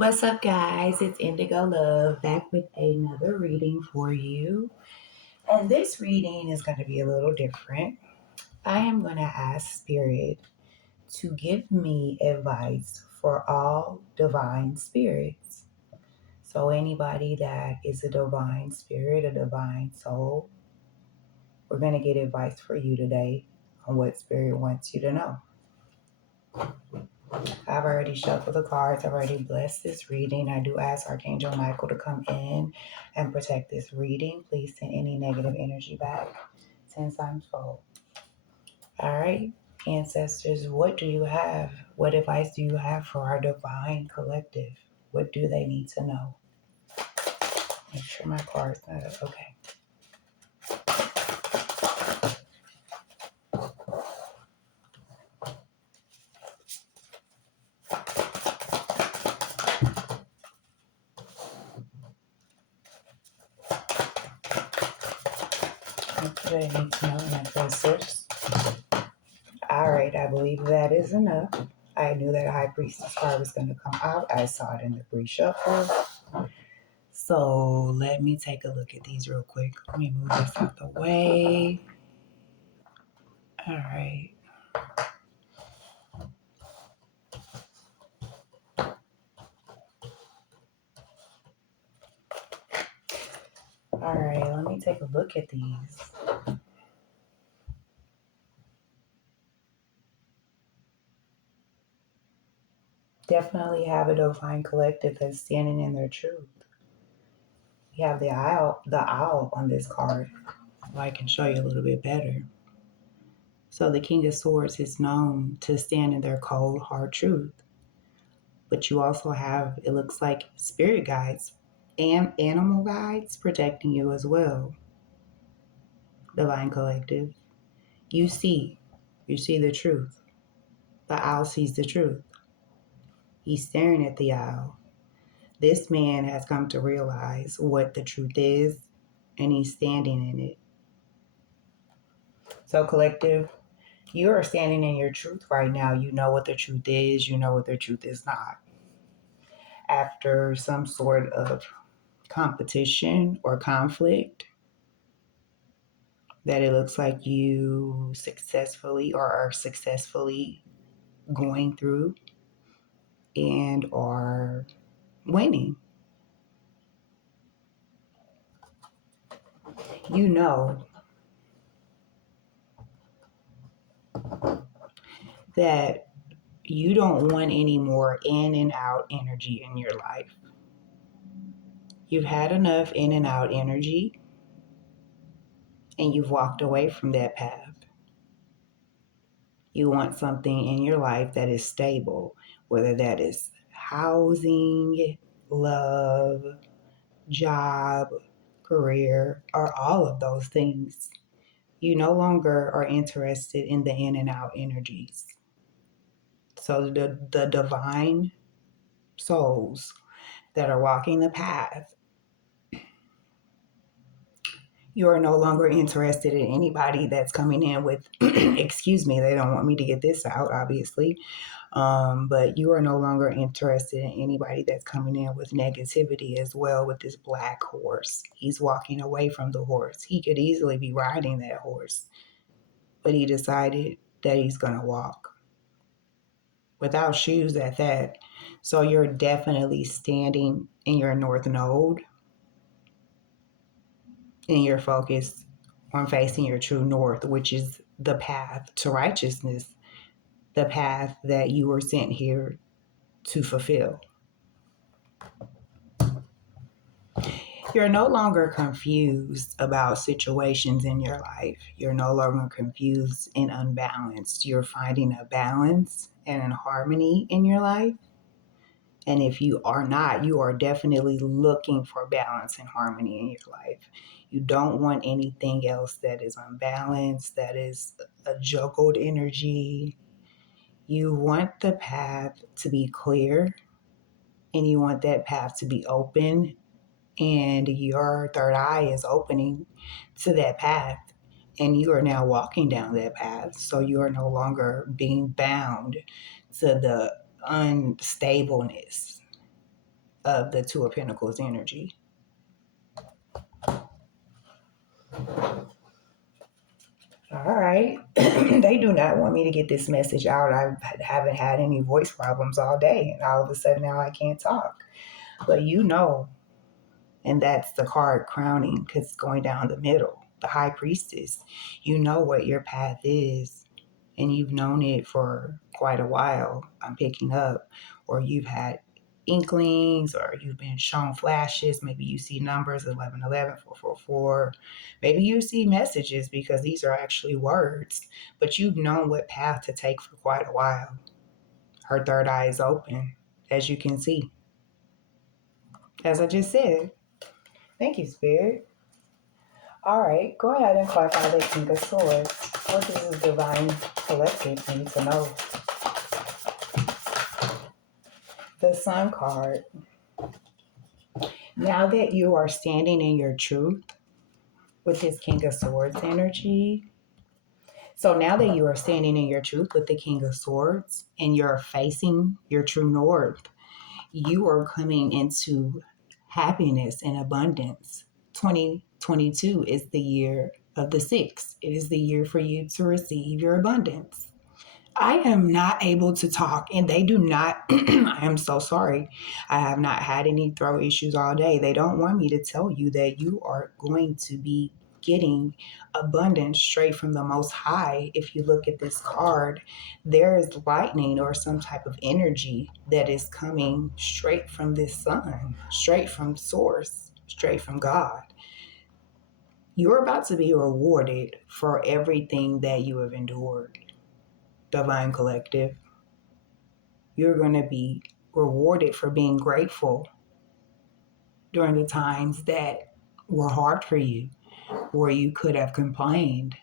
What's up, guys? It's Indigo Love back with another reading for you. And this reading is going to be a little different. I am going to ask Spirit to give me advice for all divine spirits. So, anybody that is a divine spirit, a divine soul, we're going to get advice for you today on what Spirit wants you to know. I've already shuffled the cards. I've already blessed this reading. I do ask Archangel Michael to come in and protect this reading. Please send any negative energy back 10 times fold. All right, ancestors, what do you have? What advice do you have for our divine collective? What do they need to know? Make sure my card's not up. Okay. What do they need to know, ancestors? All right, I believe that is enough. I knew that High Priestess card was going to come out. I saw it in the pre-shuffle. So let me take a look at these real quick. Let me move this out the way. All right. All right, let me take a look at these. Definitely have a divine collective that's standing in their truth. We have the owl on this card. So I can show you a little bit better. So the King of Swords is known to stand in their cold, hard truth. But you also have, it looks like, spirit guides and animal guides protecting you as well. Divine collective. You see the truth. The owl sees the truth. He's staring at the owl. This man has come to realize what the truth is, and he's standing in it. So, collective, you are standing in your truth right now. You know what the truth is. You know what the truth is not. After some sort of competition or conflict that it looks like you successfully or are successfully going through and are winning. You know that you don't want any more in and out energy in your life. You've had enough in and out energy, and you've walked away from that path. You want something in your life that is stable, whether that is housing, love, job, career, or all of those things. You no longer are interested in the in and out energies. So the divine souls that are walking the path, you are no longer interested in anybody that's coming in with, excuse me, they don't want me to get this out, obviously. But you are no longer interested in anybody that's coming in with negativity as well with this black horse. He's walking away from the horse. He could easily be riding that horse, but he decided that he's going to walk without shoes at that. So you're definitely standing in your north node and you're focused on facing your true north, which is the path to righteousness, the path that you were sent here to fulfill. You're no longer confused about situations in your life. You're no longer confused and unbalanced. You're finding a balance and a harmony in your life. And if you are not, you are definitely looking for balance and harmony in your life. You don't want anything else that is unbalanced, that is a juggled energy. You want the path to be clear, and you want that path to be open, and your third eye is opening to that path, and you are now walking down that path. So you are no longer being bound to the unstableness. of the Two of Pentacles energy. All right. They do not want me to get this message out. I haven't had any voice problems all day, and all of a sudden now I can't talk. But you know, and that's the card crowning because it's going down the middle. The High Priestess. You know what your path is, and you've known it for quite a while. I'm picking up, or you've had inklings, or you've been shown flashes. Maybe you see numbers 1111, 444. Maybe you see messages because these are actually words, but you've known what path to take for quite a while. Her third eye is open, as you can see. As I just said. Thank you, Spirit. All right, go ahead and clarify the King of Swords. What does the Divine Collective need to know? The Sun card. Now that you are standing in your truth with this King of Swords energy, so now that you are standing in your truth with the King of Swords and you're facing your true north, you are coming into happiness and abundance. 2022 is the year of the six. It is the year for you to receive your abundance. I am not able to talk, and they do not. I am so sorry. I have not had any throat issues all day. They don't want me to tell you that you are going to be getting abundance straight from the Most High. If you look at this card, there is lightning or some type of energy that is coming straight from this sun, straight from Source, straight from God. You're about to be rewarded for everything that you have endured. Divine Collective, you're going to be rewarded for being grateful during the times that were hard for you, where you could have complained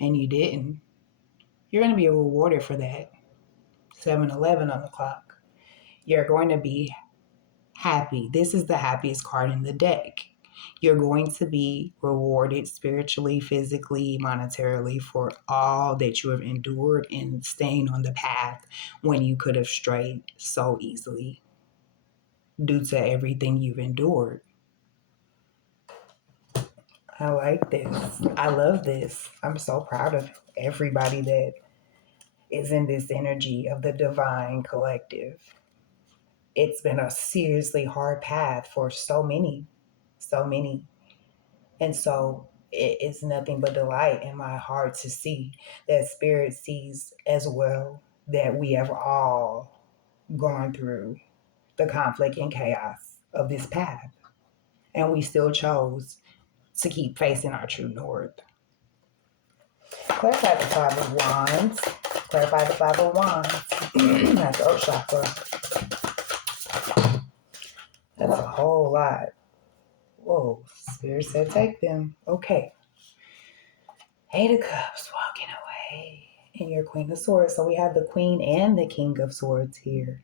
and you didn't. You're going to be rewarded for that. 7-11 on the clock. You're going to be happy. This is the happiest card in the deck. You're going to be rewarded spiritually, physically, monetarily for all that you have endured and staying on the path when you could have strayed so easily due to everything you've endured. I like this. I love this. I'm so proud of everybody that is in this energy of the Divine Collective. It's been a seriously hard path for so many, so many. And so it's nothing but delight in my heart to see that Spirit sees as well that we have all gone through the conflict and chaos of this path. And we still chose to keep facing our true north. Clarify the Five of Wands. Clarify the Five of Wands. That's Earth Chakra. That's a whole lot. Whoa, Spirit said take them. Okay. Eight of Cups walking away. And your Queen of Swords. So we have the Queen and the King of Swords here.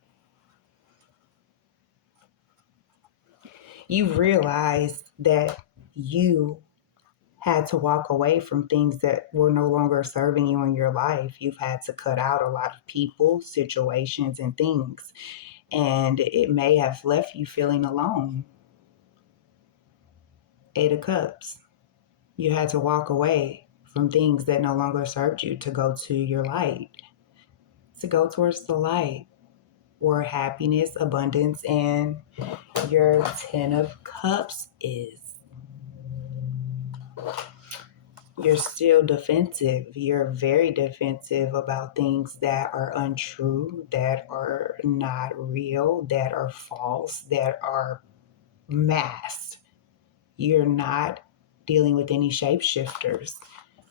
You've realized that you had to walk away from things that were no longer serving you in your life. You've had to cut out a lot of people, situations, and things. And it may have left you feeling alone. Eight of Cups. You had to walk away from things that no longer served you to go to your light, to go towards the light where happiness, abundance, and your Ten of Cups is. You're still defensive. You're very defensive about things that are untrue, that are not real, that are false, that are masked. You're not dealing with any shapeshifters,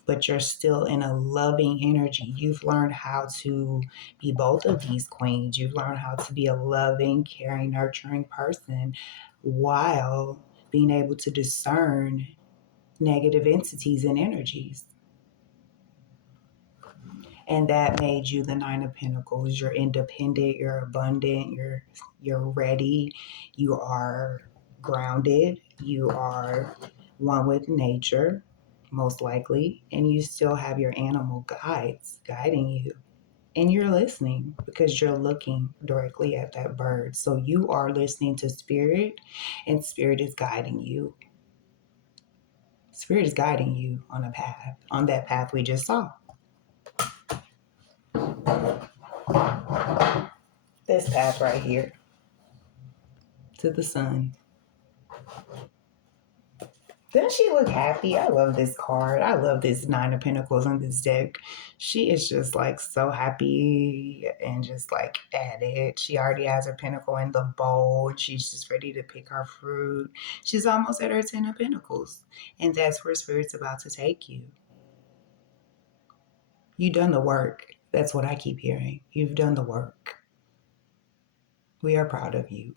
but you're still in a loving energy. You've learned how to be both of these queens. You've learned how to be a loving, caring, nurturing person while being able to discern negative entities and energies. And that made you the Nine of Pentacles. You're independent, you're abundant, you're ready, you are grounded, you are one with nature, most likely, and you still have your animal guides guiding you. And you're listening because you're looking directly at that bird. So you are listening to spirit, and spirit is guiding you. Spirit is guiding you on a path, on that path we just saw. This path right here to the sun. Doesn't she look happy? I love this card. I love this Nine of Pentacles on this deck. She is just like so happy and just like at it. She already has her pentacle in the bowl and she's just ready to pick her fruit. She's almost at her 10 of Pentacles. And that's where Spirit's about to take you. You've done the work. That's what I keep hearing. You've done the work. We are proud of you.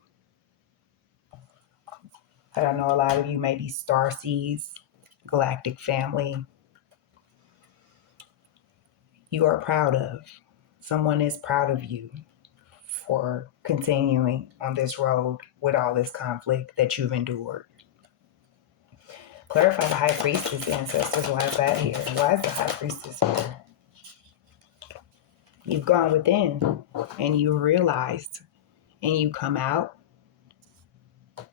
I don't know, a lot of you may be starseeds, galactic family. You are proud of. Someone is proud of you for continuing on this road with all this conflict that you've endured. Clarify the High Priestess, ancestors. Why is that here? Why is the High Priestess here? You've gone within and you realized and you come out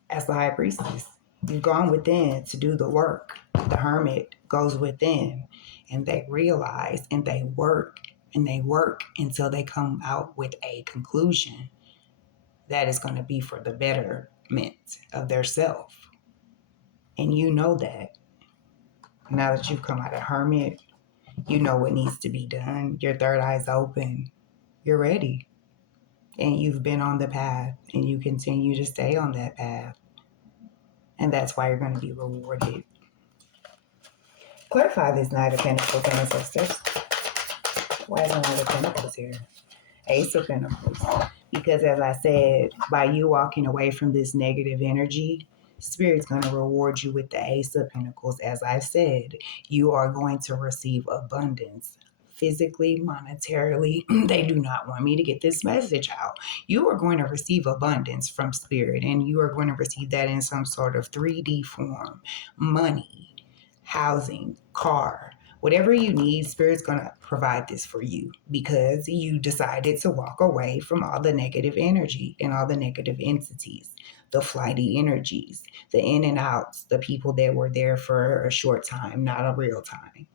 as the High Priestess. You've gone within to do the work. The Hermit goes within and they realize and they work until they come out with a conclusion that is going to be for the betterment of their self. And you know that. Now that you've come out of Hermit, you know what needs to be done. Your third eye's open. You're ready. And you've been on the path and you continue to stay on that path. And that's why you're going to be rewarded. Clarify this Knight of Pentacles, ancestors. Why is the Knight of Pentacles here? Ace of Pentacles. Because as I said, by you walking away from this negative energy, Spirit's going to reward you with the Ace of Pentacles. As I said, you are going to receive abundance. Physically, monetarily, they do not want me to get this message out. You are going to receive abundance from Spirit, and you are going to receive that in some sort of 3D form. Money, housing, car, whatever you need, Spirit's going to provide this for you because you decided to walk away from all the negative energy and all the negative entities, the flighty energies, the in and outs, the people that were there for a short time, not a real time.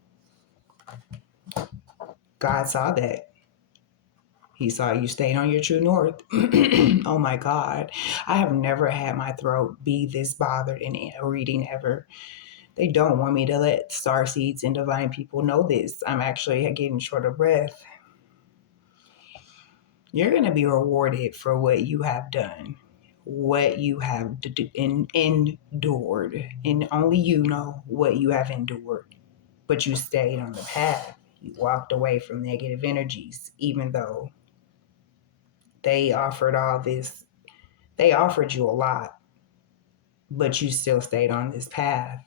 God saw that. He saw you stayed on your true north. Oh my God. I have never had my throat be this bothered in a reading ever. They don't want me to let starseeds and divine people know this. I'm actually getting short of breath. You're going to be rewarded for what you have done, what you have endured. And only you know what you have endured. But you stayed on the path. You walked away from negative energies, even though they offered all this. They offered you a lot, but you still stayed on this path.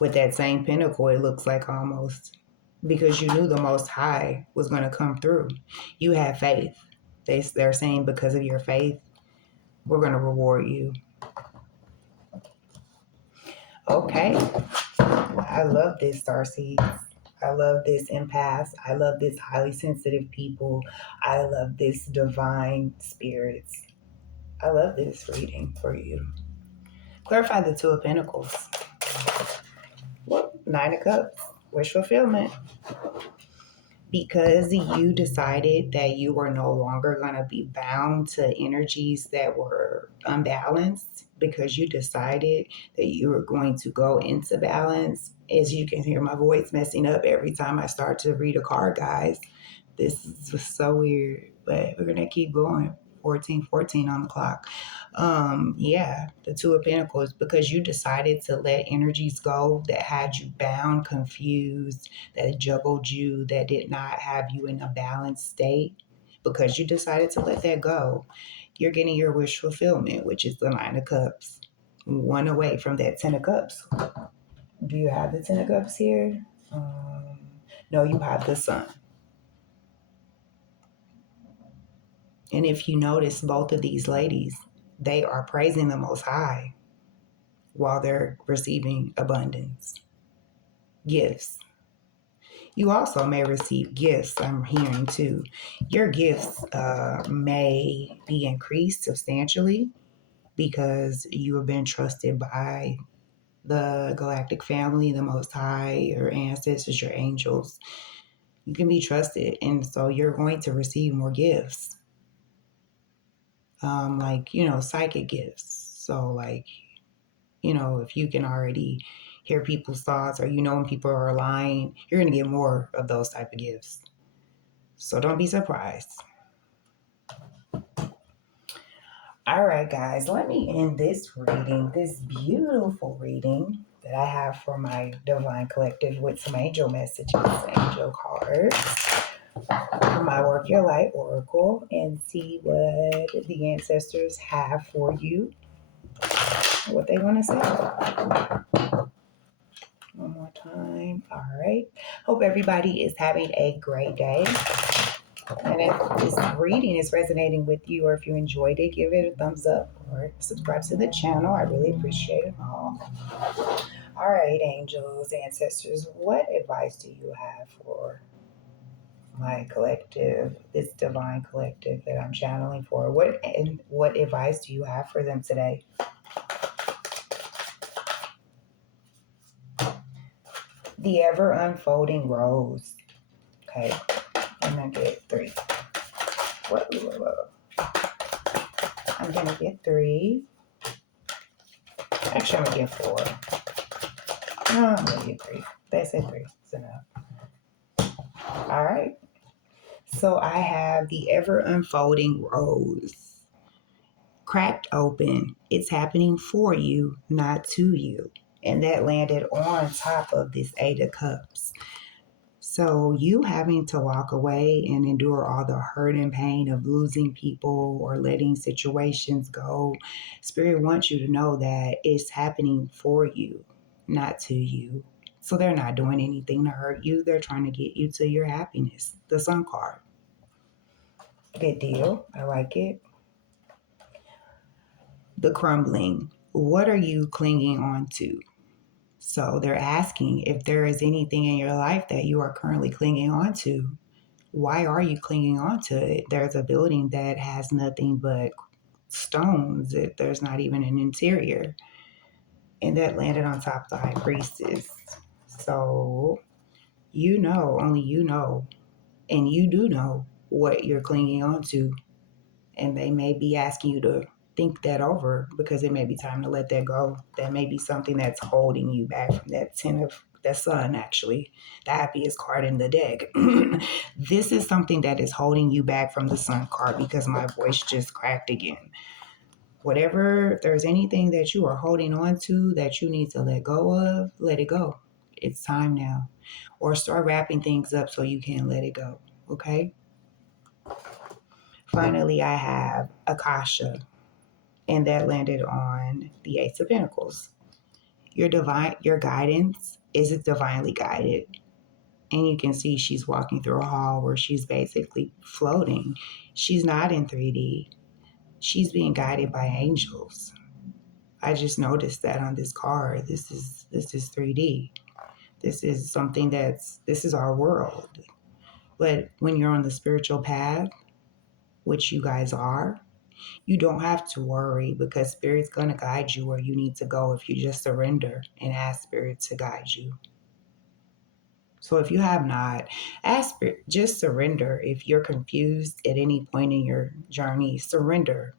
With that same pentacle, it looks like almost, because you knew the Most High was going to come through. You had faith. They're saying because of your faith, we're going to reward you. Okay. I love this, Starseeds. I love this empath. I love this highly sensitive people. I love this divine spirits. I love this reading for you. Clarify the Two of Pentacles. Well, Nine of Cups. Wish fulfillment. Because you decided that you were no longer going to be bound to energies that were unbalanced, because you decided that you were going to go into balance. As you can hear my voice messing up every time I start to read a card, guys. This is so weird, but we're going to keep going. 14:14 on the clock. The Two of Pentacles, because you decided to let energies go that had you bound, confused, that juggled you, that did not have you in a balanced state. Because you decided to let that go, you're getting your wish fulfillment, which is the Nine of Cups. One away from that Ten of Cups. Do you have the Ten of Cups here? No, you have the Sun. And if you notice, both of these ladies, they are praising the Most High while they're receiving abundance, gifts. You also may receive gifts. I'm hearing too. Your gifts may be increased substantially because you have been trusted by the galactic family, the Most High, your ancestors, your angels. You can be trusted, and so you're going to receive more gifts, like psychic gifts. So, like, if you can already hear people's thoughts, or when people are lying, you're going to get more of those type of gifts. So don't be surprised. All right, guys, let me end this reading, this beautiful reading that I have for my Divine Collective with some angel messages, angel cards from my Work Your Light Oracle, and see what the ancestors have for you, what they want to say. One more time. All right. Hope everybody is having a great day. And if this reading is resonating with you, or if you enjoyed it, give it a thumbs up or subscribe to the channel. I really appreciate it all. All right, angels, ancestors, what advice do you have for my collective, this divine collective that I'm channeling for? What advice do you have for them today? The ever unfolding rose. Okay, I'm gonna get 3. Whoa. I'm gonna get 3. Actually, I'm gonna get 4. No, I'm gonna get 3. They said 3. It's enough. All right. So I have the ever unfolding rose. Cracked open. It's happening for you, not to you. And that landed on top of this 8 of Cups. So you having to walk away and endure all the hurt and pain of losing people or letting situations go. Spirit wants you to know that it's happening for you, not to you. So they're not doing anything to hurt you. They're trying to get you to your happiness. The Sun card. Good deal. I like it. The crumbling. What are you clinging on to? So they're asking if there is anything in your life that you are currently clinging on to. Why are you clinging on to it? There's a building that has nothing but stones. There's not even an interior. And that landed on top of the High Priestess. So only you know, and you do know what you're clinging on to. And they may be asking you to think that over, because it may be time to let that go. That may be something that's holding you back from that 10 of the Sun, actually, the happiest card in the deck. This is something that is holding you back from the Sun card, because my voice just cracked again. Whatever, if there's anything that you are holding on to that you need to let go of, let it go. It's time now. Or start wrapping things up so you can let it go. Okay? Finally, I have Akasha, and that landed on the Ace of Pentacles. Your guidance is divinely guided. And you can see she's walking through a hall where she's basically floating. She's not in 3D. She's being guided by angels. I just noticed that on this card. This is 3D. This is something this is our world. But when you're on the spiritual path, which you guys are, you don't have to worry, because Spirit's going to guide you where you need to go if you just surrender and ask Spirit to guide you. So if you have not, ask Spirit, just surrender. If you're confused at any point in your journey, surrender.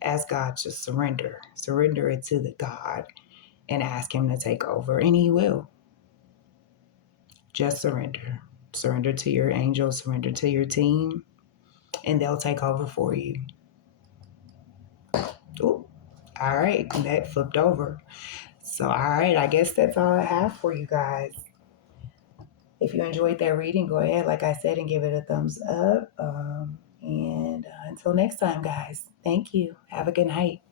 Ask God to surrender. Surrender it to the God and ask Him to take over, and He will. Just surrender. Surrender to your angels, surrender to your team, and they'll take over for you. Oh, all right. That flipped over. So, all right. I guess that's all I have for you guys. If you enjoyed that reading, go ahead, like I said, and give it a thumbs up. And until next time, guys, thank you. Have a good night.